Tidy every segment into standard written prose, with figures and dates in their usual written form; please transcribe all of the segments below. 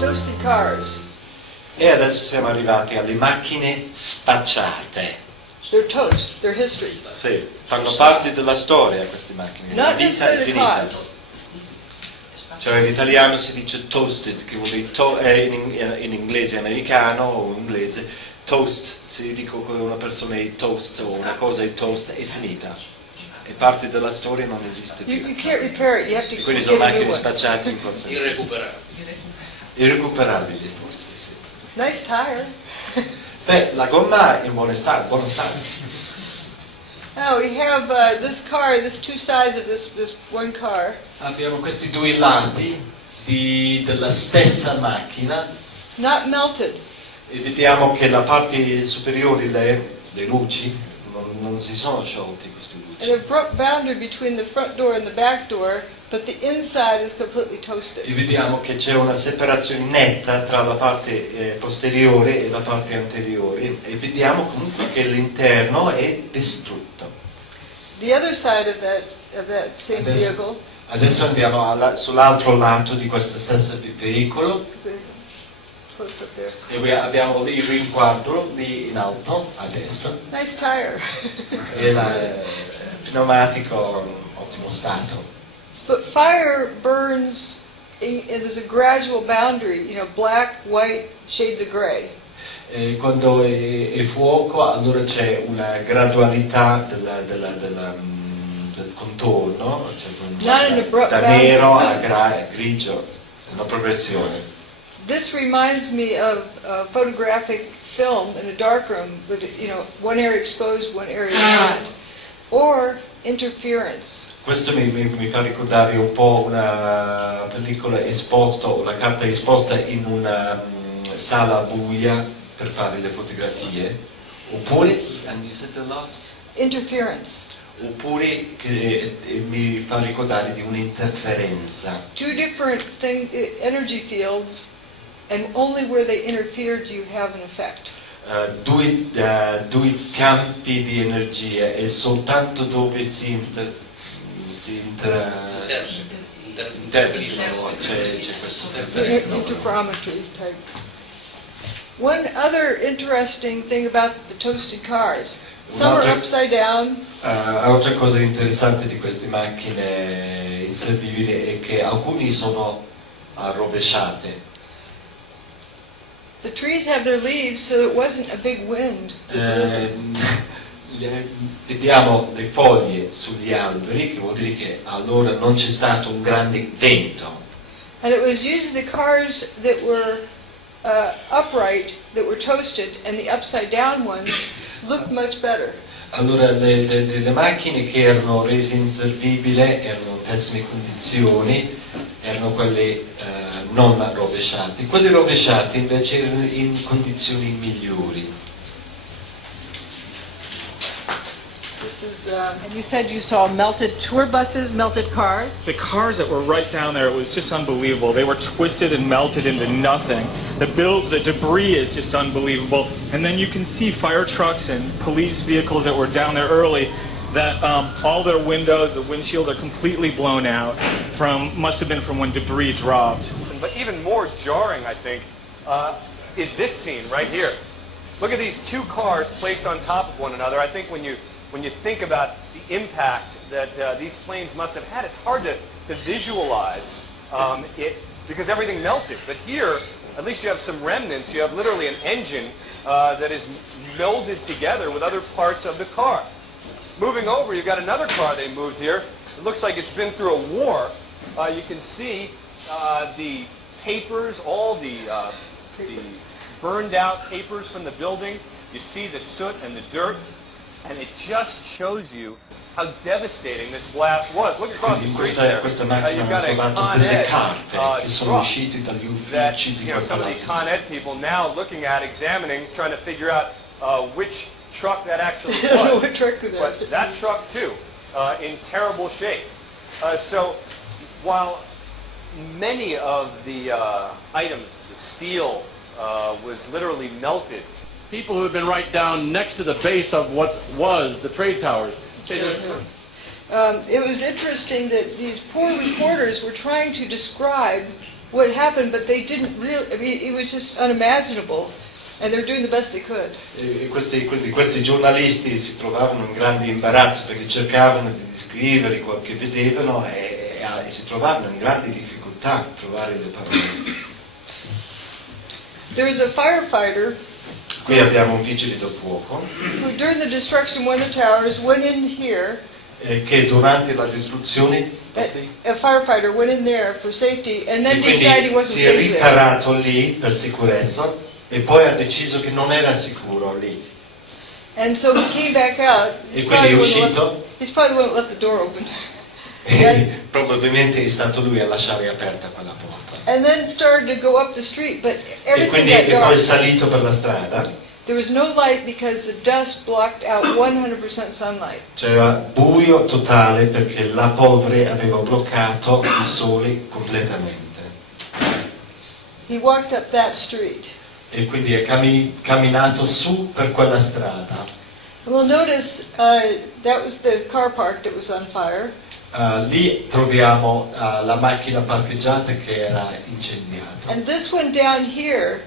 Toasted cars. E adesso siamo arrivati alle macchine spacciate. They're toast. They're history. Sì, fanno parte della storia queste macchine. La Not vita è necessarily the finita. cause. Cioè in italiano si dice toasted, che vuol dire in inglese americano o inglese, toast, se io dico che una persona è toast o una cosa è toast, è finita. È parte della storia, non esiste più. You can't repair it. You have to Quindi get sono a new macchine one. spacciate in quel senso. Irrecuperabili forse, sì. Nice tire. Beh, la gomma è in buono stato. Oh, we have this car. There's two sides of this one car. Abbiamo questi due lati della stessa macchina. Not melted. E vediamo che la parte superiore, le luci, non si sono sciolte queste luci. And a boundary between the front door and the back door, but the inside is completely toasted. E vediamo che c'è una separazione netta tra la parte posteriore e la parte anteriore e vediamo comunque che l'interno è distrutto. The other side of that same vehicle. Adesso andiamo Sull'altro lato di questo stesso veicolo Close up there. e abbiamo il rinquadro lì in alto a destra Nice tire. e il pneumatico ottimo stato. But fire burns, and there's a gradual boundary. You know, black, white, shades of gray. Quando è fuoco allora c'è una gradualità del contorno, cioè da nero a grigio, una progressione. This reminds me of photographic film in a darkroom with, one area exposed, one area not, or interference. Questo mi fa ricordare un po' una pellicola esposta, una carta esposta in una sala buia per fare le fotografie, oppure, and you said the last? Interference. Oppure che mi fa ricordare di un'interferenza. Two different energy fields, and only where they interfere do you have an effect. Due campi di energia e soltanto dove si interfacciano c'è questo interferenza. Interferometry type. One other interesting thing about the toasted cars. Some are upside down. Altra cosa interessante di queste macchine inservibili è che alcuni sono rovesciate. The trees have their leaves, so it wasn't a big wind. Vediamo le foglie sugli alberi, che vuol dire che allora non c'è stato un grande vento. And it was usually the cars that were upright, that were toasted, and the upside down ones looked much better. Allora le macchine che erano rese inservibili erano in pessime condizioni, erano quelle non rovesciate. Quelle rovesciate invece erano in condizioni migliori. And you said you saw melted tour buses, melted cars? The cars that were right down there, it was just unbelievable. They were twisted and melted into nothing. The debris is just unbelievable. And then you can see fire trucks and police vehicles that were down there early that all their windows, the windshields are completely blown out must have been from when debris dropped. But even more jarring, I think, is this scene right here. Look at these two cars placed on top of one another. I think when you think about the impact that these planes must have had, it's hard to visualize it because everything melted. But here, at least you have some remnants. You have literally an engine that is melded together with other parts of the car. Moving over, you've got another car they moved here. It looks like it's been through a war. You can see the papers, all the burned out papers from the building. You see the soot and the dirt. And it just shows you how devastating this blast was. Look across the street there. Questa macchina You've got a ha trovato Con delle Ed carte che sono truck uscite dagli that, uffici di quel some of these palazzo. Con Ed people now looking at, examining, trying to figure out which truck that actually was. What truck is that? But that truck too, in terrible shape. So while many of the items, the steel was literally melted, people who had been right down next to the base of what was the trade towers. It was interesting that these poor reporters were trying to describe what happened, but they didn't really, I mean, it was just unimaginable, and they're doing the best they could. Quindi questi giornalisti si trovavano in grande imbarazzo perché cercavano di descrivere quello che vedevano e si trovavano in grandi difficoltà a trovare le parole. There was a firefighter Qui abbiamo un vigile del fuoco who, during the destruction of one of the towers, went in here. che durante la distruzione A firefighter went in there for safety, and then e quindi decided he wasn't si è safe there. riparato lì per sicurezza e poi ha deciso che non era sicuro lì. And so he came back out. E quindi è uscito He's probably the one who left the door open. e probabilmente è stato lui a lasciare aperta quella porta. And then started to go up the street, but E everything quindi got è poi dark. salito per la strada, There was no light because the dust blocked out 100% sunlight. c'era buio totale perché la polvere aveva bloccato il sole completamente. He walked up that street. E quindi è camminato su per quella strada. And we'll notice that was the car park that was on fire. Lì troviamo la macchina parcheggiata che era incendiata. And this one down here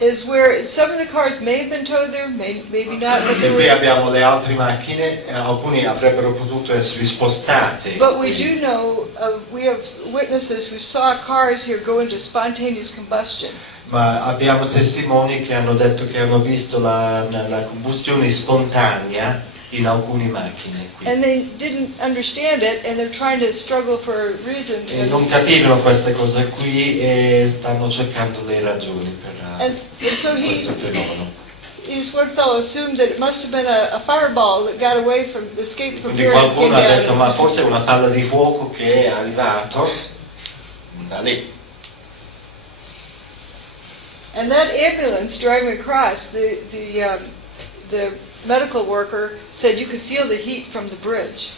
is where some of the cars may have been towed there, maybe not, but E they qui were. abbiamo le altre macchine, alcune avrebbero potuto essere spostate. But we do know, we have witnesses who saw cars here go into spontaneous combustion. Ma abbiamo testimoni che hanno detto che hanno visto la combustione spontanea in alcune macchine qui. And they didn't understand it, and they're trying to struggle for a reason. E non capivano queste cose qui e stanno cercando le ragioni per And so questo fenomeno. he's one fellow assumed that it must have been a fireball that got away from, escaped from Quindi here and came qualcuno ha detto down. ma forse è una palla di fuoco che è arrivato da lì. And that ambulance driving across, the medical worker said you could feel the heat from the bridge.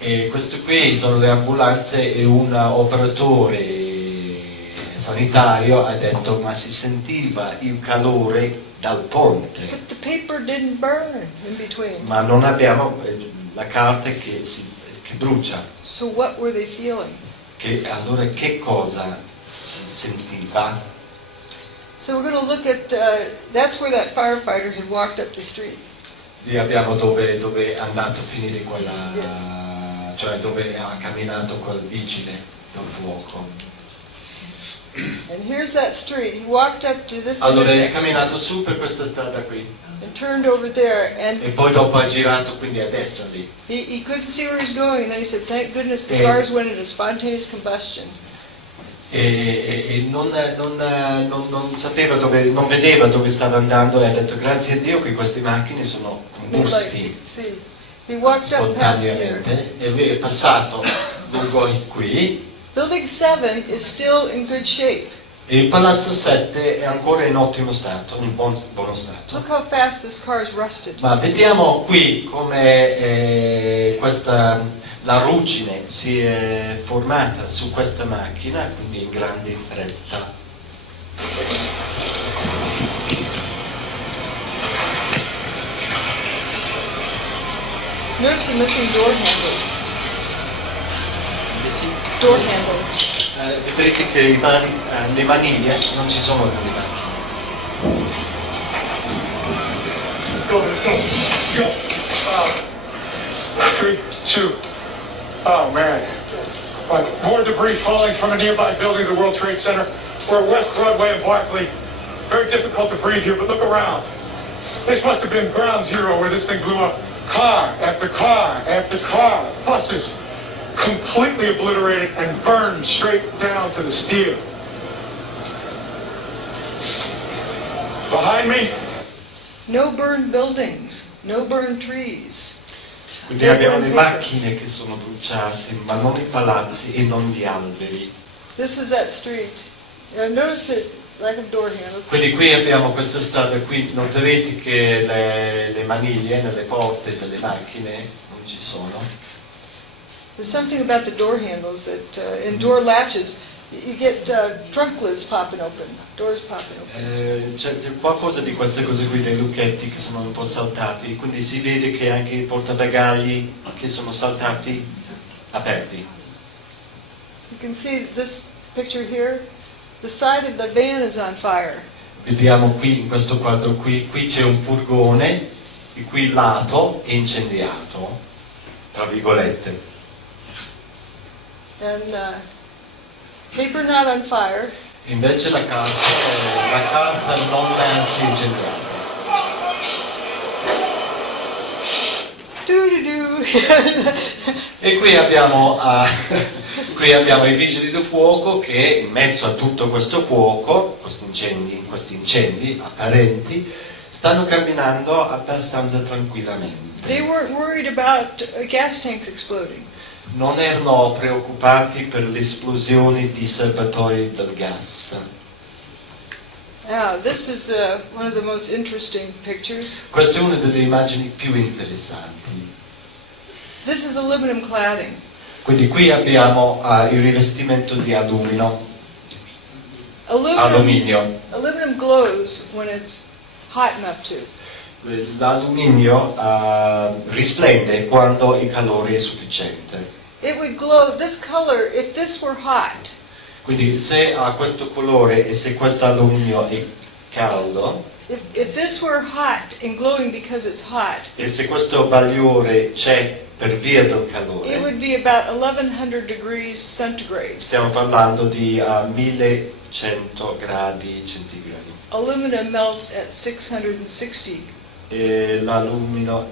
E questo qui sono le ambulanze e un operatore sanitario ha detto ma si sentiva il calore dal ponte, But the paper didn't burn in between. ma non abbiamo la carta che brucia. So what were they feeling? Allora che cosa si sentiva? So we're going to look at, that's where that firefighter had walked up the street. Lì abbiamo dove è andato a finire quella, cioè dove ha camminato quel vigile del fuoco. And here's that street. He walked up to this Allora è intersection camminato su per questa strada qui and turned over there, and e poi dopo ha girato quindi a destra lì. he couldn't see where he was going, and then he said, thank goodness the Eh. cars went into spontaneous combustion. E non sapeva non vedeva dove stava andando e ha detto grazie a Dio che queste macchine sono combusti See, he walked up past here. spontaneamente e lui è passato lungo qui Building 7 is still in good shape. e il palazzo 7 è ancora in ottimo stato, in buono stato. Look how fast this car is rusted. Ma vediamo qui come la ruggine si è formata su questa macchina, quindi in grande fretta. Notice the missing door handles. Door handles. Vedrete che le maniglie non ci sono nelle macchine. Go. 3, 2. Oh, man. More debris falling from a nearby building, the World Trade Center. We're at West Broadway and Barclay. Very difficult to breathe here, but look around. This must have been ground zero where this thing blew up. Car after car after car. Buses. Completely obliterated and burned straight down to the steel. Behind me, No burned buildings. No burned trees. Quindi abbiamo le macchine che sono bruciate, ma non i palazzi e non gli alberi. This is that street. Notice the lack of door handles. Quindi qui abbiamo questa strada, qui noterete che le maniglie nelle porte delle macchine non ci sono. There's something about the door handles that, in door latches, you get trunk lids popping open, doors popping open. C'è qualcosa di queste cose qui, dei lucchetti che sono un po' saltati, quindi si vede che anche i portabagagli che sono saltati aperti. You can see this picture here. the side of the van is on fire. Vediamo qui, in questo quadro qui c'è un furgone, il cui lato è incendiato, tra virgolette. And paper not on fire. Invece la carta non si è incendiata. E qui abbiamo i vigili del fuoco che in mezzo a tutto questo fuoco, questi incendi apparenti, stanno camminando abbastanza tranquillamente. They weren't worried about gas tanks exploding. Non erano preoccupati per l'esplosione di serbatoi del gas. Now, this is one of the most interesting pictures. Questa è una delle immagini più interessanti. This is aluminum cladding. Quindi qui abbiamo il rivestimento di alluminio. Aluminum glows when it's hot enough to. L'alluminio risplende quando il calore è sufficiente. It would glow this color if this were hot. Quindi se ha questo colore e se questo alluminio è caldo, If this were hot and glowing because it's hot, e se questo bagliore c'è per via del it calore, would be about 1100 degrees centigrade. stiamo parlando di 1100 gradi centigradi. Aluminum melts at 660. E l'alluminio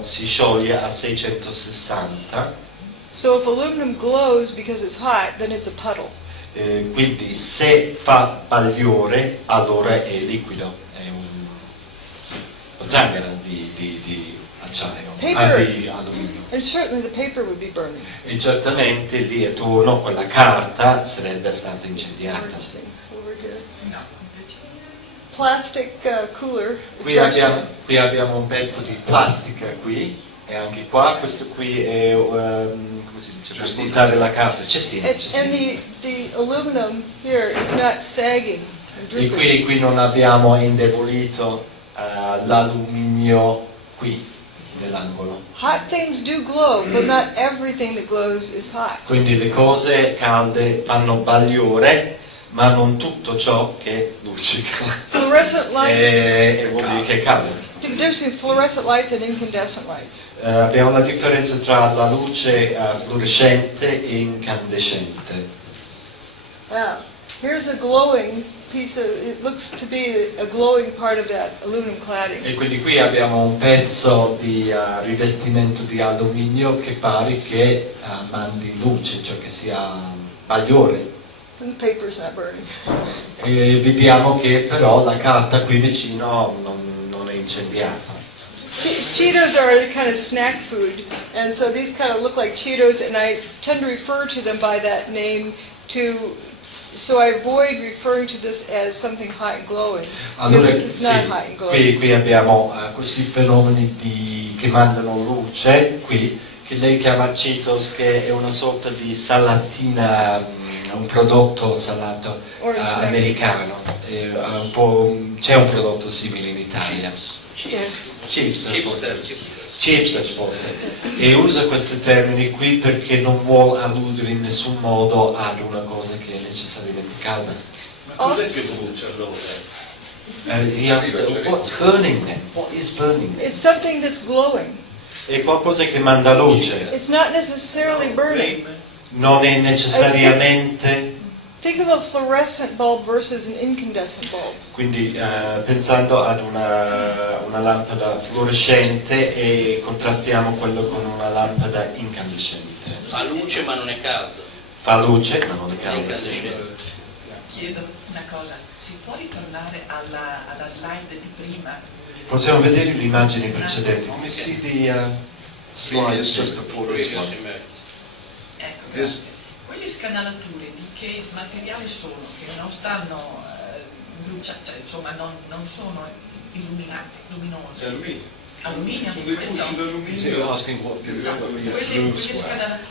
si scioglie a 660. So if aluminum glows because it's hot, then it's a puddle. Quindi se fa bagliore allora è liquido, è una zanghera di acciaio, di alluminio. And certainly the paper would be burning. E certamente lì attorno quella carta sarebbe stata incendiata. Over here. Plastic cooler. Qui abbiamo un pezzo di plastica qui, e anche qua, questo qui è, come si dice, per spuntare la carta, cestino. And the aluminum here is not sagging and E drooping. qui non abbiamo indebolito l'alluminio qui, nell'angolo. Hot things do glow, but not everything that glows is hot. Quindi le cose calde fanno bagliore, ma non tutto ciò che luccica Fluorescent lights. vuol dire che è caldo. The difference between fluorescent lights and incandescent lights. Abbiamo la differenza tra la luce fluorescente e incandescente. Now, here's a glowing piece of, it looks to be a glowing part of that aluminum cladding. E quindi qui abbiamo un pezzo di rivestimento di alluminio che pare che mandi luce, cioè che sia bagliore. And the paper's not burning. E vediamo che però la carta qui vicino non è incendiata. Cheetos are a kind of snack food, and so these kind of look like Cheetos, and I tend to refer to them by that name so I avoid referring to this as something hot and glowing, Allora, because it's not hot and glowing. qui abbiamo questi fenomeni che mandano luce, qui, che lei chiama Cheetos, che è una sorta di salatina, un prodotto salato americano. C'è un prodotto simile in Italia. Chipster forse. E usa questi termini qui perché non vuole alludere in nessun modo ad una cosa che è necessariamente calda. Cos'è che brucia allora? What's burning then? What is burning then? It's something that's glowing. È qualcosa che manda luce, It's not necessarily burning. non è necessariamente. Think of a fluorescent bulb versus an incandescent bulb. Quindi pensando ad una lampada fluorescente e contrastiamo quello con una lampada incandescente. Fa luce ma non è caldo. Fa luce ma non è caldo. Incandescente. Chiedo una cosa, si può ritornare alla slide di prima? Possiamo vedere le immagini precedenti. Come si slides just before this one? Ecco, grazie. Quelle scanalature di che materiale sono? Che non stanno bruciando, cioè insomma non sono illuminate, luminose. Alluminio?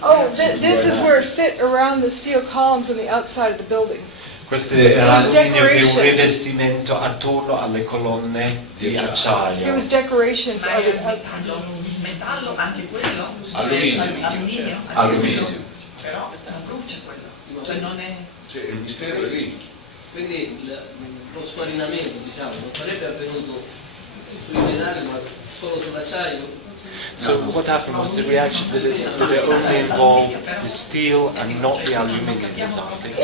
Oh, this is where it fit around the steel columns on the outside of the building. Questo è l'alluminio che è un decoration. rivestimento attorno alle colonne di It acciaio. was decoration Ma of è it. metallo anche quello? Alluminio. Alluminio? Alluminio. Però non brucia quello, cioè non è... Cioè, il mistero è lì. Quindi lo sfarinamento, diciamo, non sarebbe avvenuto sui metalli ma solo sull'acciaio? So what happened was the reaction, did it only involve the steel and not the aluminium, he's asking?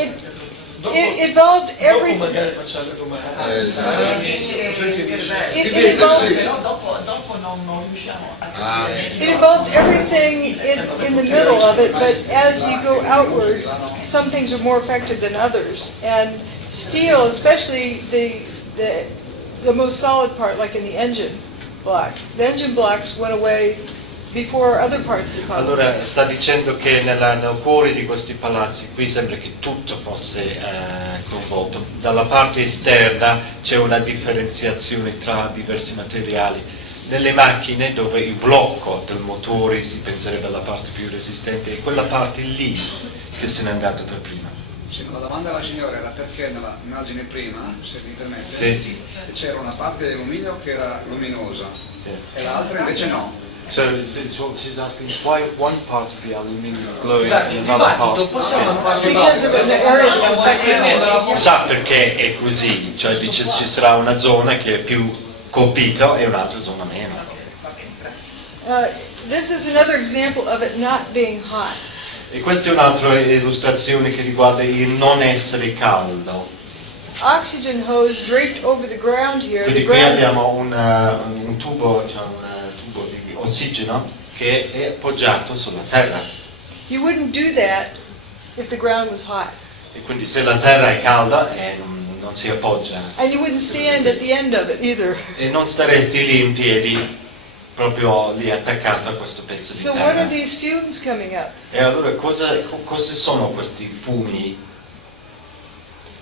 It involved everything. Dopo non riusciamo It involved everything in the middle of it, but as you go outward, some things are more affected than others. And steel, especially the most solid part, like in the engine block, the engine blocks went away before other parts of the car. Allora sta dicendo che nel cuore di questi palazzi qui sembra che tutto fosse coinvolto. Dalla parte esterna c'è una differenziazione tra diversi materiali. Nelle macchine dove il blocco del motore si penserebbe alla parte più resistente è quella parte lì che se n'è andato per prima. Sì, la domanda alla signora era perché nella immagine prima, se mi permette, Sì. c'era una parte di alluminio che era luminosa Sì. e l'altra invece no. So she's asking why one part of the aluminium is glowing and the other part. Possiamo farlo Because of an area that's affected. Sa perché è così, cioè dice ci sarà una zona che è più colpita e un'altra zona meno. This is another example of it not being hot. E questa è un'altra illustrazione che riguarda il non essere caldo. Oxygen hose draped over the ground here. Quindi The qui ground, abbiamo un tubo, cioè un tubo di ossigeno che è appoggiato sulla terra. you wouldn't do that if the ground was hot. E quindi se la terra è calda non si appoggia. And you wouldn't stand at the end of it either. E non staresti lì in piedi, proprio lì attaccato a questo pezzo di So what are terra. these fumes coming up? E allora cosa sono questi fumi?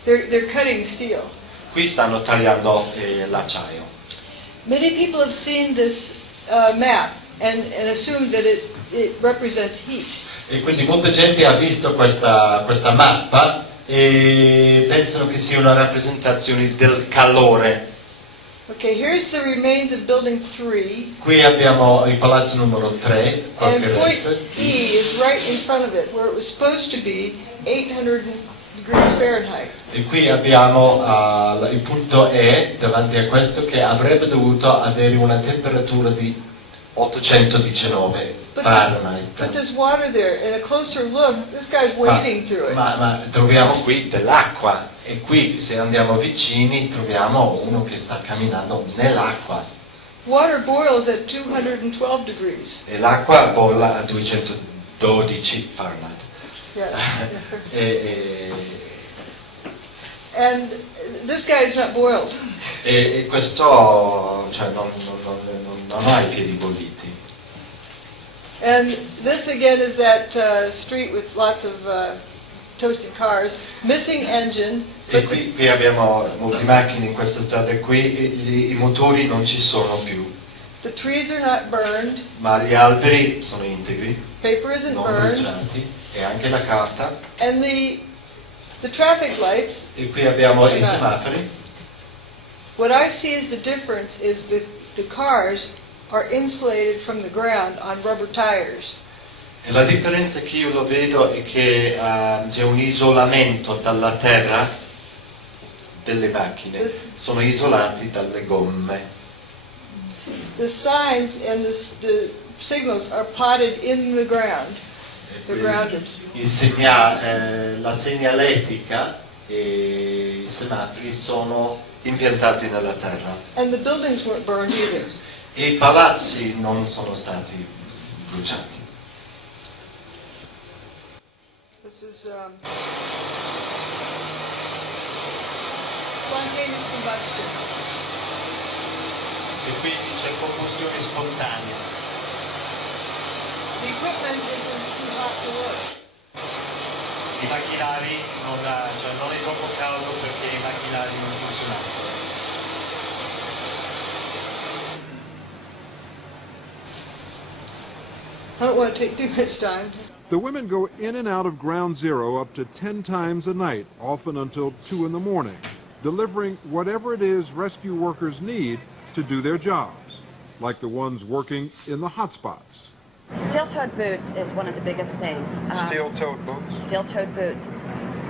They're cutting steel. Qui stanno tagliando l'acciaio. Many people have seen this map and assumed that it represents heat. E quindi molta gente ha visto questa mappa E pensano che sia una rappresentazione del calore. Okay, here's the remains of building 3. Qui abbiamo il palazzo numero 3, And qualche point resto. E is right in front of it, where it was supposed to be 800 degrees Fahrenheit. E qui abbiamo il punto E davanti a questo che avrebbe dovuto avere una temperatura di 819 But Fahrenheit. there's water there. In a closer look, this guy's wading through it. Ma troviamo qui dell'acqua e qui se andiamo vicini troviamo uno che sta camminando nell'acqua Water boils at 212 degrees. E l'acqua bolla a 212 Fahrenheit. Yeah. e And this guy's not boiled. questo cioè, non ha i piedi bolliti. And this again is that street with lots of toasted cars, missing engine. E qui abbiamo molte macchine in questa strada qui, e i motori non ci sono più, The trees are not burned. ma gli alberi sono integri, Paper isn't Non burned. bruciati. e anche la carta. And the traffic lights, E qui abbiamo i semafori. what I see as the difference is the cars are insulated from the ground on rubber tires. E la differenza che io lo vedo è che c'è un isolamento dalla terra delle macchine, sono isolati dalle gomme. The signs and the signals are potted in the ground. They're grounded. La segnaletica e i semafori sono Impiantati nella terra. And the buildings weren't burned either. E i palazzi non sono stati bruciati. This is spontaneous combustion. E qui c'è combustione spontanea. The equipment isn't too hot to work. I macchinari non è troppo caldo perché i macchinari non funzionassero. I don't want to take too much time. The women go in and out of Ground Zero up to 10 times a night, often until 2 in the morning, delivering whatever it is rescue workers need to do their jobs, like the ones working in the hotspots. Steel-toed boots is one of the biggest things. Steel-toed boots? Steel-toed boots.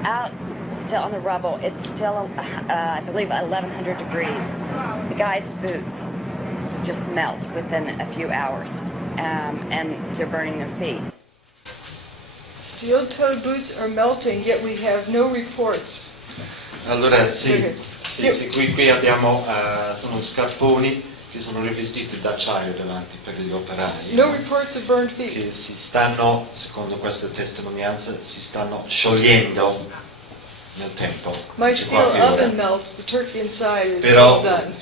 Out still on the rubble. It's still, I believe, 1,100 degrees. The guy's boots just melt within a few hours, and they're burning their feet. Steel-toed boots are melting, yet we have no reports. Allora sì, qui abbiamo, sono scarponi che sono rivestiti d'acciaio davanti per gli operai. No reports of burned feet. Che si stanno, secondo questa testimonianza, si stanno sciogliendo nel tempo. My steel oven melts, the turkey inside is Però well done.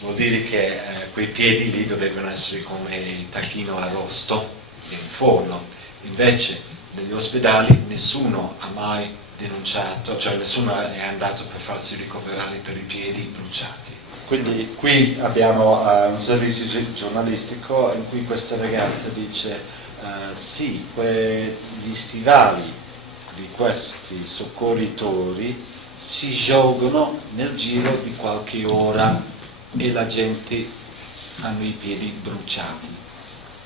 vuol dire che quei piedi lì dovrebbero essere come il tacchino arrosto in un forno. Invece negli ospedali nessuno ha mai denunciato, cioè nessuno è andato per farsi ricoverare per i piedi bruciati. Quindi qui abbiamo un servizio giornalistico in cui questa ragazza dice sì, gli stivali di questi soccorritori si sciolgono nel giro di qualche ora e la gente hanno i piedi bruciati.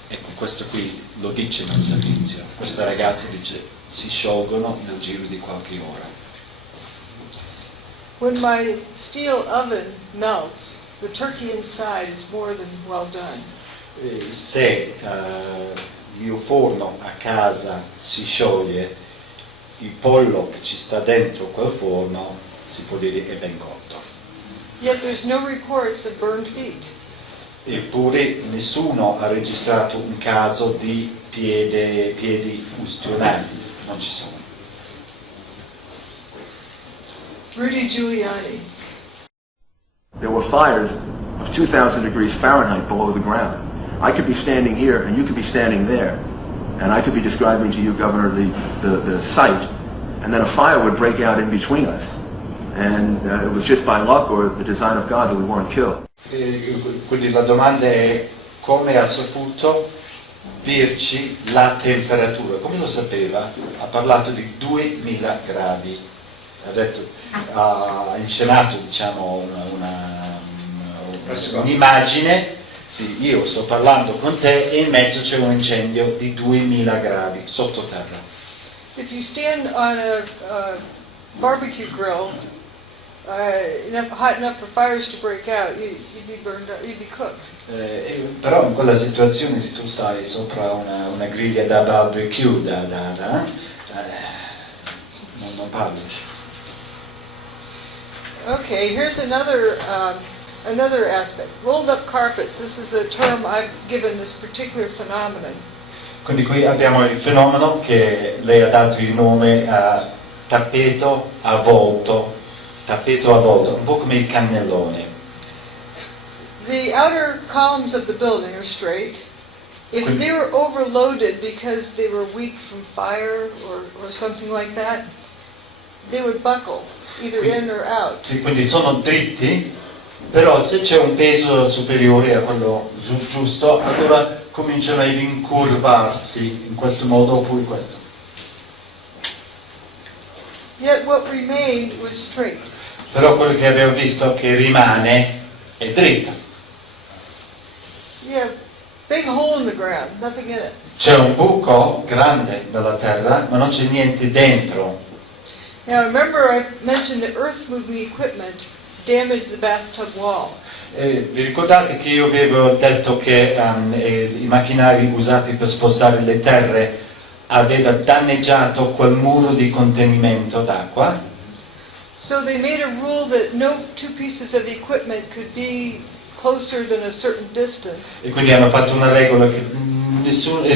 Ecco, questo qui lo dice nel servizio. Questa ragazza dice si sciolgono nel giro di qualche ora. When my steel oven melts, the turkey inside is more than well done. Se il mio forno a casa si scioglie, il pollo che ci sta dentro quel forno si può dire è ben cotto. Yet there's no reports of burned feet. Eppure nessuno ha registrato un caso di piedi ustionati, non ci sono. Rudy Giuliani. There were fires of 2,000 degrees Fahrenheit below the ground. I could be standing here and you could be standing there, and I could be describing to you, Governor, the site, and then a fire would break out in between us. And it was just by luck or the design of God that we weren't killed. Quindi la domanda è come ha saputo dirci la temperatura, come lo sapeva? Ha parlato di 2000 gradi, ha inscenato diciamo un'immagine di io sto parlando con te e in mezzo c'è un incendio di 2000 gradi sottoterra. If you stand on a barbecue grill, hot enough for fires to break out, you'd be burned up, you'd be cooked. Però in quella situazione se tu stai sopra una griglia da barbecue non parli. Okay, here's another aspect. Rolled up carpets. This is a term I've given this particular phenomenon. Quindi qui abbiamo il fenomeno che lei ha dato il nome a tappeto avvolto, un po' come il cannellone. The outer columns of the building are straight. If they were overloaded because they were weak from fire or something like that, they would buckle, either in or out. Sì, quindi sono dritti, però se c'è un peso superiore a quello giusto, allora cominciano ad incurvarsi in questo modo oppure questo. Yet what remained was straight. Però quello che abbiamo visto che rimane è dritto. Yeah, big hole in the ground, nothing in it. C'è un buco grande nella terra, ma non c'è niente dentro. Now remember I mentioned the earth moving equipment damaged the bathtub wall. Vi ricordate che io avevo detto che i macchinari usati per spostare le terre aveva danneggiato quel muro di contenimento d'acqua? So they made a rule that no two pieces of the equipment could be closer than a certain distance. E quindi hanno fatto una regola che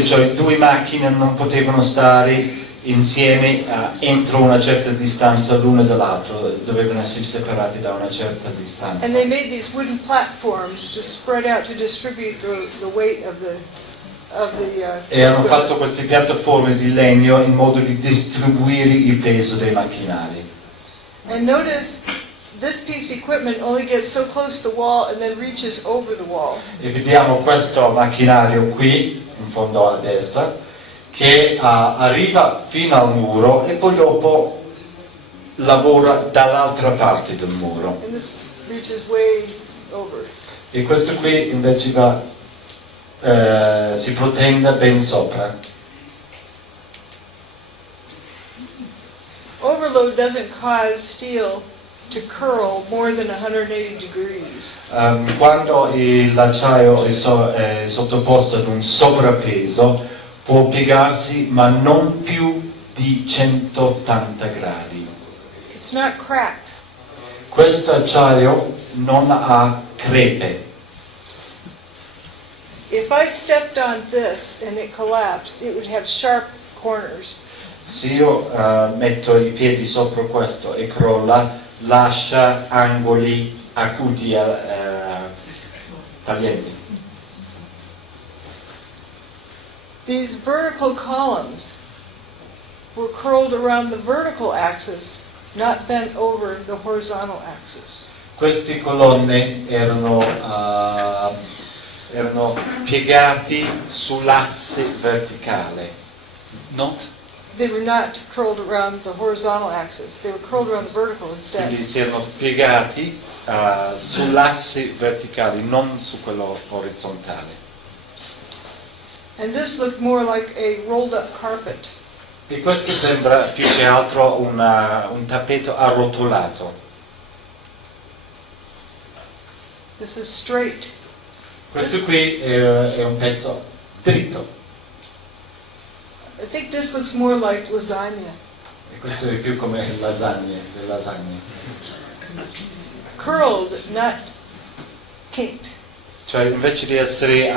cioè due macchine non potevano stare insieme entro una certa distanza l'uno dall'altro, dovevano essere separati da una certa distanza. And they made these wooden platforms to spread out to distribute the weight of the e hanno fatto queste piattaforme di legno in modo di distribuire il peso dei macchinari. And notice this piece of equipment only gets so close to the wall and then reaches over the wall. E vediamo questo macchinario qui, in fondo a destra, che arriva fino al muro e poi dopo lavora dall'altra parte del muro. And this reaches way over. E questo qui invece si protende ben sopra. Overload overload doesn't cause steel to curl more than 180 degrees. Quando l'acciaio è sottoposto ad un sovrappeso può piegarsi ma non più di 180 gradi. It's not cracked. Questo acciaio non ha crepe. If I stepped on this and it collapsed, it would have sharp corners. Se io metto i piedi sopra questo e crolla, lascia angoli acuti taglienti. These vertical columns were curled around the vertical axis, not bent over the horizontal axis. Queste colonne erano piegati sull'asse verticale. No? They were not curled around the horizontal axis. They were curled around the vertical instead. Quindi si erano piegati sull'asse verticale, non su quello orizzontale. And this looked more like a rolled up carpet. E questo sembra più che altro un tappeto arrotolato. This is straight. Questo qui è un pezzo dritto. I think this looks more like lasagna. E questo è più come le lasagne. Curled, not kinked. Cioè invece di essere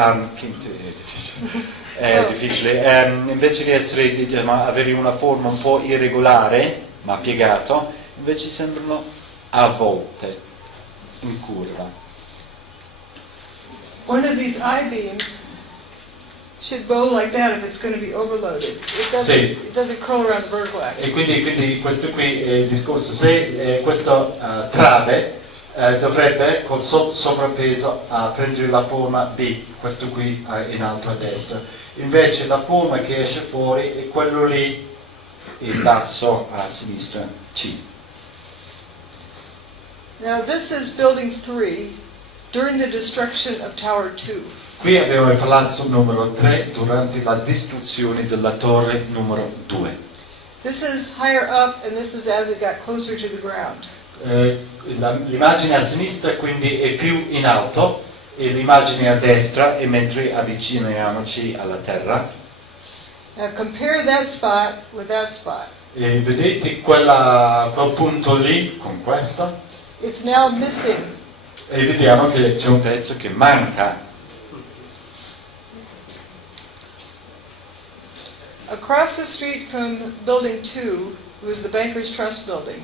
invece di essere, diciamo, avere una forma un po' irregolare, ma piegato, invece sembrano a volte in curva. One of these I-beams should bow like that if it's going to be overloaded. It doesn't curl around the vertical axis. E quindi questo qui è il discorso, se questo trave dovrebbe col sovrappeso prendere la forma B, questo qui in alto a destra, invece la forma che esce fuori è quello lì in basso a sinistra, C. Now this is building 3 during the destruction of Tower 2. Qui abbiamo il palazzo numero 3 durante la distruzione della torre numero 2. This is higher up and this is as it got closer to the ground. L'immagine a sinistra quindi è più in alto e l'immagine a destra è mentre avviciniamoci alla terra. Now compare that spot with that spot. E vedete quel punto lì con questo? It's now missing. E vediamo che c'è un pezzo che manca. Across the street from building 2 was the Bankers Trust building.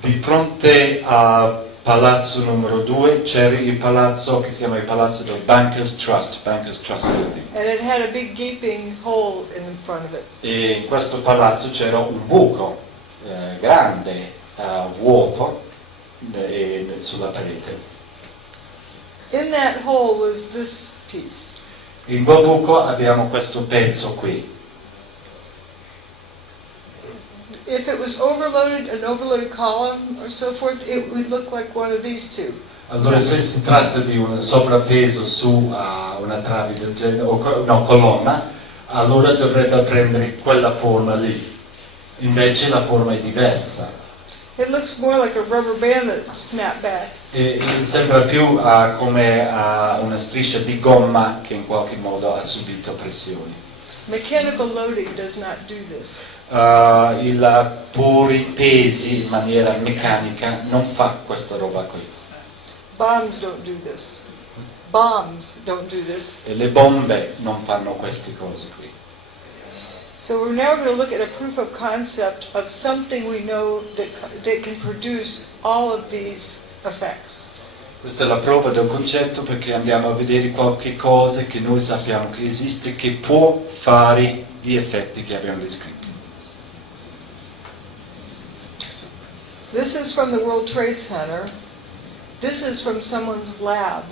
Di fronte a palazzo numero 2 c'era il palazzo che si chiama il palazzo del Bankers Trust Building. And it had a big gaping hole in front of it. E in questo palazzo c'era un buco grande, vuoto, sulla parete. In that hole was this piece. In quel buco abbiamo questo pezzo qui. If it was overloaded, an overloaded column or so forth, it would look like one of these two. Allora se si tratta di un sovrappeso su una trave del genere, o colonna, allora dovrebbe prendere quella forma lì. Invece la forma è diversa. It looks more like a rubber band that snapped back. E sembra più come una striscia di gomma che in qualche modo ha subito pressioni. Mechanical loading does not do this. Il pesi in maniera meccanica non fa questa roba qui. Bombs don't do this. Bombs don't do this. E le bombe non fanno queste cose qui. So we're now going to look at a proof of concept of something we know that can produce all of these effects. Questa è la prova del concetto perché andiamo a vedere qualche cosa che noi sappiamo che esiste che può fare gli effetti che abbiamo descritto. This is from the World Trade Center. This is from someone's lab.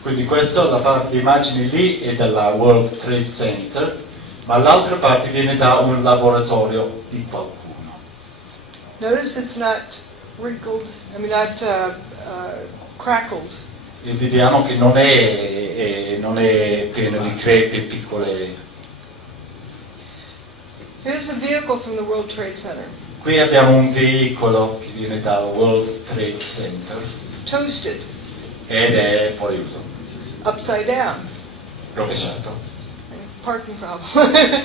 Quindi l'immagine lì è dalla World Trade Center, ma l'altra parte viene da un laboratorio di qualcuno. Notice it's not wrinkled, not crackled. E vediamo che non è pieno di crepe piccole. Here's a vehicle from the World Trade Center. Qui abbiamo un veicolo che viene dal World Trade Center toasted, ed è fuori uso, upside down. rovesciato. Parking problem.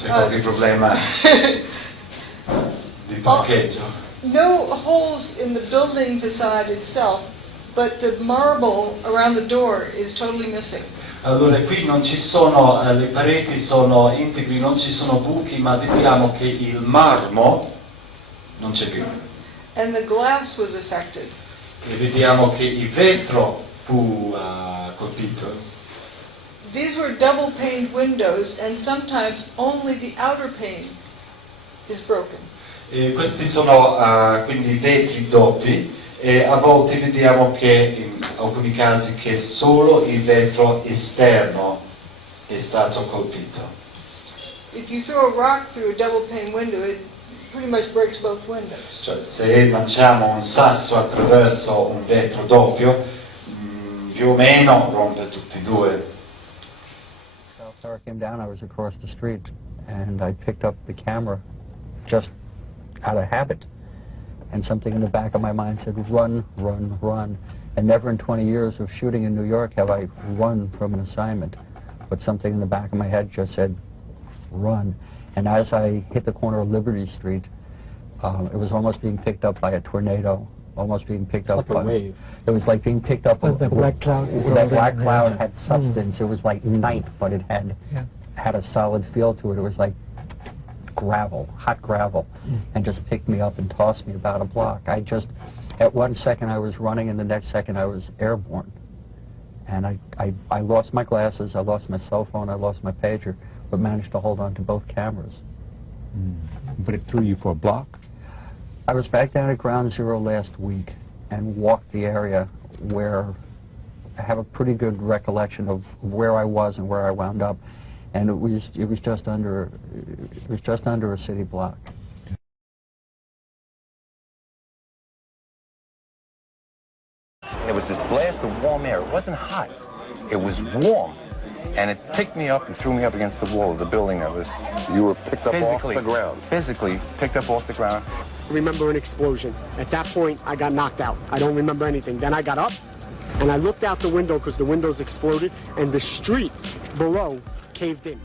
C'è qualche problema di parcheggio? No holes in the building facade itself, but the marble around the door is totally missing. Allora qui non ci sono, le pareti sono integri, non ci sono buchi, ma vediamo che il marmo non c'è più. And the glass was affected. E vediamo che il vetro fu colpito. These were double paned windows, and sometimes only the outer pane is broken. E questi sono quindi vetri doppi e a volte vediamo che in alcuni casi che solo il vetro esterno è stato colpito. If you throw a rock through a double pane window, it pretty much breaks both windows. Cioè, se lanciamo un sasso attraverso un vetro doppio, più o meno rompe tutti e due. South Tower came down, I was across the street, and I picked up the camera just out of habit. And something in the back of my mind said, run, run, run. And never in 20 years of shooting in New York have I run from an assignment. But something in the back of my head just said, run. And as I hit the corner of Liberty Street, it was almost being picked up by a tornado, almost being picked up by a wave. It was like being picked up. But the black cloud. That black cloud had substance. It was like night, but it had a solid feel to it. It was like gravel, hot gravel, and just picked me up and tossed me about a block. At one second I was running, and the next second I was airborne. And I lost my glasses, I lost my cell phone, I lost my pager, but managed to hold on to both cameras. But it threw you for a block? I was back down at Ground Zero last week and walked the area where I have a pretty good recollection of where I was and where I wound up. And it was just under a city block. There was this blast of warm air. It wasn't hot. It was warm. And it picked me up and threw me up against the wall of the building that was... You were picked up off the ground? Physically picked up off the ground. I remember an explosion. At that point, I got knocked out. I don't remember anything. Then I got up, and I looked out the window because the windows exploded, and the street below caved in.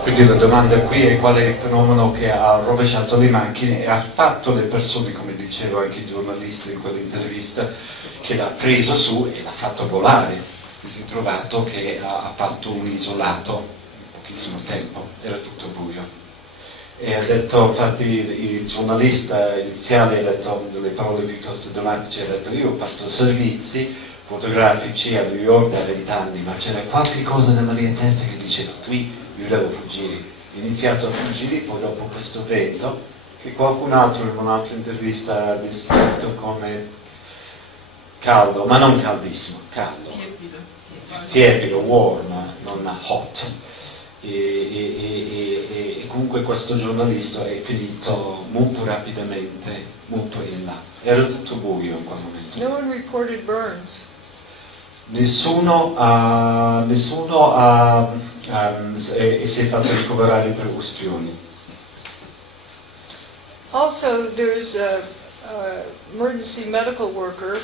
Quindi la domanda qui è qual è il fenomeno che ha rovesciato le macchine e ha fatto le persone, come diceva anche il giornalista in quell'intervista, che l'ha preso su e l'ha fatto volare. Si è trovato che ha fatto un isolato in pochissimo tempo, era tutto buio. E ha detto, infatti il giornalista iniziale ha detto delle parole piuttosto drammatiche, ha detto io ho fatto servizi fotografici a New York da 20 anni, ma c'era qualche cosa nella mia testa che diceva qui io devo fuggire. Ho iniziato a fuggire, poi dopo questo vento, che qualcun altro in un'altra intervista ha descritto come caldo, ma non caldissimo, caldo, tiepido, warm, non hot. E comunque questo giornalista è finito molto rapidamente, molto in là. Era tutto buio in quel momento. No one reported burns. Nessuno si è fatto ricoverare per ustioni. Also, there's a emergency medical worker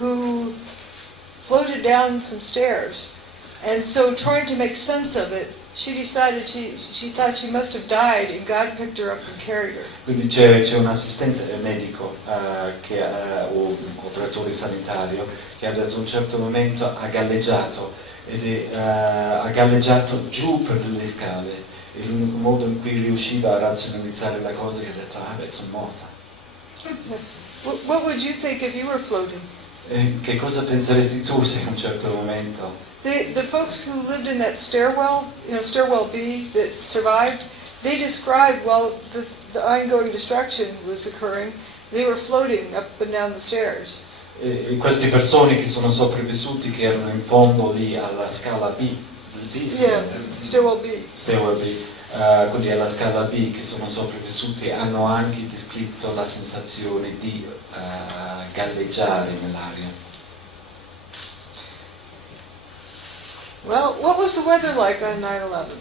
who floated down some stairs, and so trying to make sense of it, she decided she thought she must have died, and God picked her up and carried her. Quindi c'è un assistente medico o un operatore sanitario che ad un certo momento ha galleggiato ha galleggiato giù per delle scale e l'unico modo in cui riusciva a razionalizzare la cosa è che ha detto, ah beh, sono morta. What would you think if you were floating? Che cosa penseresti tu se a un certo momento? The folks who lived in that stairwell, stairwell B that survived, they described while the ongoing destruction was occurring, they were floating up and down the stairs. E queste persone che sono sopravvissuti, che erano in fondo lì alla scala B, Stairwell B. Stairwell B, quindi alla scala B, che sono sopravvissuti, hanno anche descritto la sensazione di galleggiare nell'aria. Well, what was the weather like on 9/11?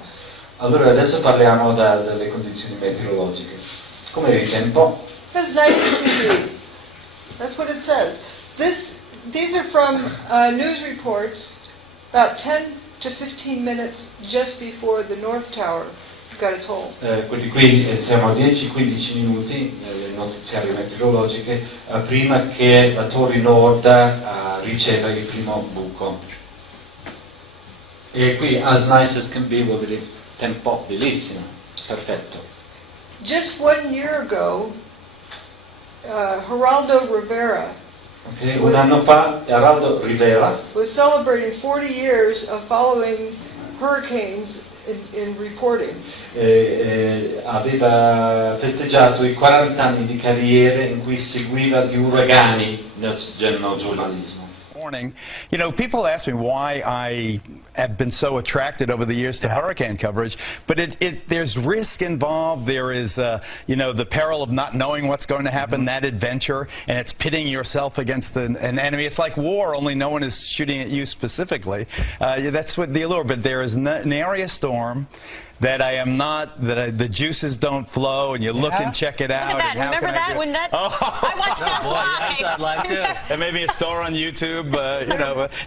Allora adesso parliamo delle condizioni meteorologiche. Come era il tempo? As nice as can be. That's what it says. These are from news reports about 10 to 15 minutes just before the North Tower got its hole. Quindi qui siamo a 10-15 minuti nelle notiziarie meteorologiche prima che la Torre Nord riceva il primo buco. E qui as nice as can be vuol dire tempo bellissimo, perfetto. Just 1 year ago, Geraldo Rivera Un anno fa Geraldo Rivera was celebrating 40 years of following hurricanes in reporting. Aveva festeggiato i 40 anni di carriera in cui seguiva gli uragani nel giornalismo. Morning. You know, people ask me why I have been so attracted over the years to hurricane coverage, but there's risk involved. There is, the peril of not knowing what's going to happen, that adventure, and it's pitting yourself against an enemy. It's like war, only no one is shooting at you specifically. That's what the allure. But there is an area storm that I am not, the juices don't flow, and you look and check it out. Look at that. Remember that? When that? I watched that live. And maybe a store on YouTube.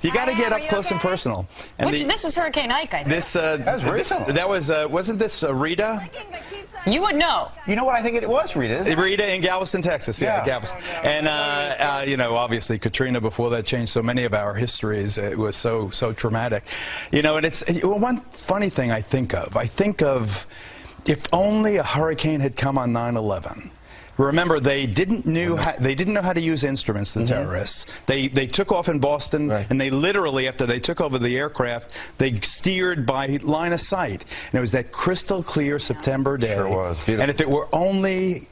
You got to get up close and personal. And this was Hurricane Ike, I think. That was recent. That was, wasn't this Rita? You would know. You know what? I think it was Rita. Rita in Galveston, Texas. Yeah, Galveston. And obviously Katrina. Before that, changed so many of our histories. It was so traumatic. And it's one funny thing I think of if only a hurricane had come on 9/11. Remember, they didn't know how to use instruments, the terrorists. They took off in Boston, and they literally, after they took over the aircraft, they steered by line of sight. And it was that crystal clear September day. Sure was. Beautiful. And if it were only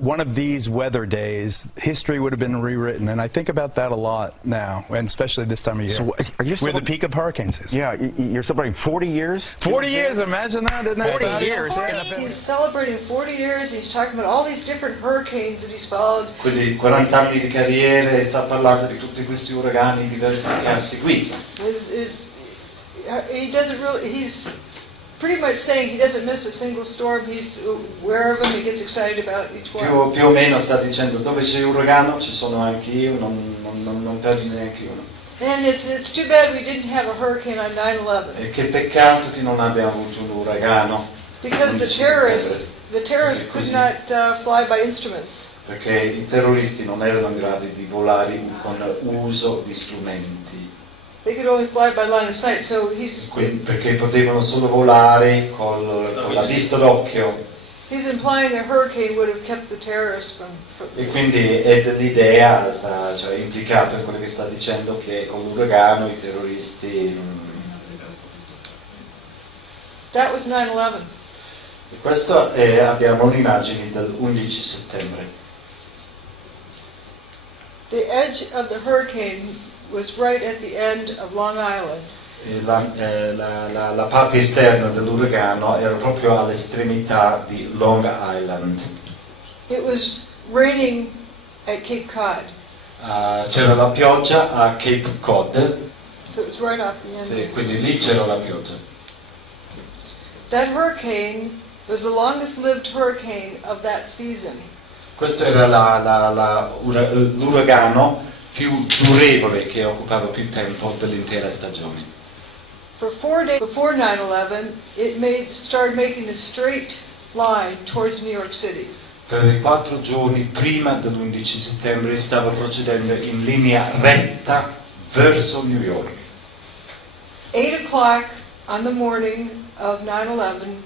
one of these weather days, history would have been rewritten. And I think about that a lot now, and especially this time of year. So are you we're the peak of hurricane season. Yeah, you're celebrating 40 years? 40 years, imagine that, isn't it? 40 years. He's celebrating 40 years, and he's talking about all these different hurricanes that he's followed. Quindi 40 anni di carriera e sta parlando di tutti questi uragani diversi che ha seguito. He's pretty much saying he doesn't miss a single storm. He's aware of them. He gets excited about each one. Più o meno sta dicendo dove c'è uragano ci sono anche io, non perdo neanche uno. And it's too bad we didn't have a hurricane on 9/11. E che peccato che non abbiamo avuto un uragano. Because the terrorists could not fly by instruments. Perché i terroristi non erano in grado di volare con uso di strumenti. They could only fly by line of sight, so perché potevano solo volare con la vista d'occhio. He's implying a hurricane would have kept the terrorists from E quindi è dell'idea, cioè implicato in quello che sta dicendo, che con l'uragano i terroristi. That was 9/11. E questo abbiamo un'immagine del 11 settembre. The edge of the hurricane was right at the end of Long Island. La parte esterna dell'uragano era proprio all'estremità di Long Island. It was raining at Cape Cod. C'era la pioggia a Cape Cod. So it was right off the end. Sì, quindi lì c'era la pioggia. That hurricane was the longest lived hurricane of that season. Questo era l'uragano più durevole, che occupava più tempo dell'intera stagione. For 4 days before 9/11, it started making a straight line towards New York City. Per i 4 giorni prima dell'11 settembre stava procedendo in linea retta verso New York. 8 o'clock on the morning of 9/11,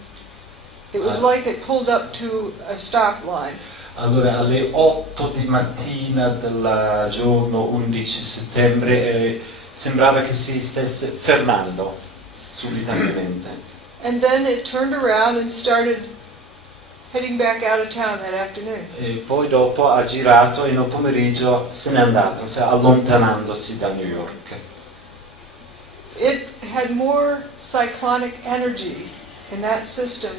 It was like it pulled up to a stop line. Allora, alle 8 di mattina del giorno 11 settembre sembrava che si stesse fermando subitamente. And then it turned around and started heading back out of town that afternoon. E poi dopo ha girato e nel pomeriggio se n'è andato, allontanandosi da New York. It had more cyclonic energy in that system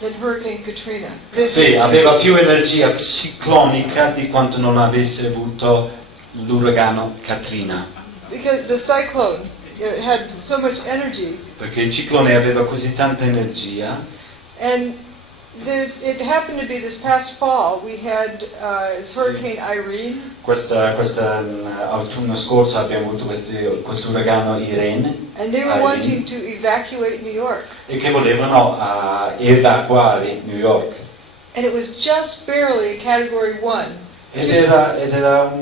than Hurricane Katrina. Sì, aveva più energia ciclonica di quanto non avesse avuto l'uragano Katrina. Because the cyclone, it had so much energy. Perché il ciclone aveva così tanta energia. And it happened to be this past fall, we had Hurricane Irene. Autunno scorso abbiamo avuto questo uragano Irene. And they were wanting to evacuate New York. E che volevano evacuare New York. And it was just barely a Category 1. Ed era